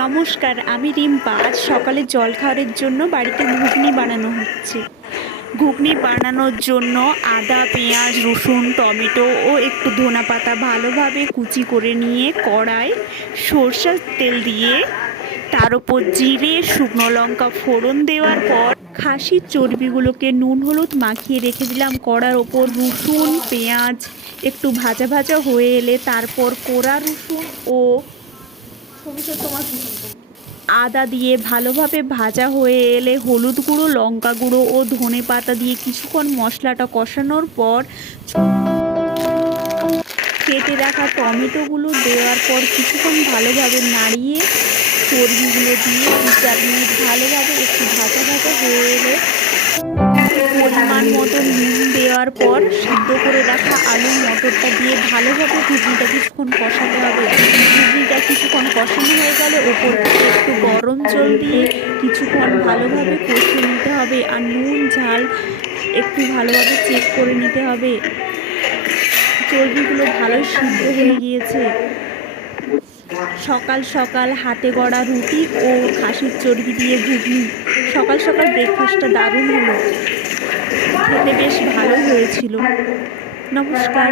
নমস্কার, আমি রিম্পা। আজ সকালে জলখাবারের জন্য বাড়িতে ঘুগনি বানানো হচ্ছে। ঘুগনি বানানোর জন্য আদা, পেঁয়াজ, রসুন, টমেটো ও একটু ধনেপাতা ভালোভাবে কুচি করে নিয়ে কড়ায় সরষের তেল দিয়ে তার উপর জিরে, শুকনো লঙ্কা ফোড়ন দেওয়ার পর খাসির চর্বিগুলোকে নুন হলুদ মাখিয়ে রেখে দিলাম কড়ার ওপর। রসুন পেঁয়াজ একটু ভাজা ভাজা হয়ে এলে তারপর কোড়া রসুন ও আদা দিয়ে ভালোভাবে ভাজা হয়ে এলে হলুদ গুঁড়ো, লঙ্কা গুঁড়ো ও ধনে পাতা দিয়ে কিছুক্ষণ মশলাটা কষানোর পর কেটে রাখা টমেটোগুলো দেওয়ার পর কিছুক্ষণ ভালোভাবে নাড়িয়ে চর্বিগুলো দিয়ে 2-4 মিনিট ভালোভাবে একটু ভাজা ভাজা হয়ে এলে পরিমাণ মতো নুন দেওয়ার পর সিদ্ধ করে রাখা আলু মটরটা দিয়ে ভালোভাবে ঘুগনিটা কিছুক্ষণ কষাতে হবে। ঘুগনিটা কিছুক্ষণ কষানো হয়ে গেলে ওপর থেকে একটু গরম জল দিয়ে কিছুক্ষণ ভালোভাবে কষিয়ে নিতে হবে। আর নুন ঝাল একটু ভালোভাবে চেক করে নিতে হবে। চর্বিগুলো ভালোই সিদ্ধ হয়ে গিয়েছে। সকাল সকাল হাতে গড়া রুটি ও খাসির চর্বি দিয়ে ঘুগনি, সকাল সকাল ব্রেকফাস্টটা দারুণ হলো, খেতে বেশ ভালো হয়েছিল। নমস্কার।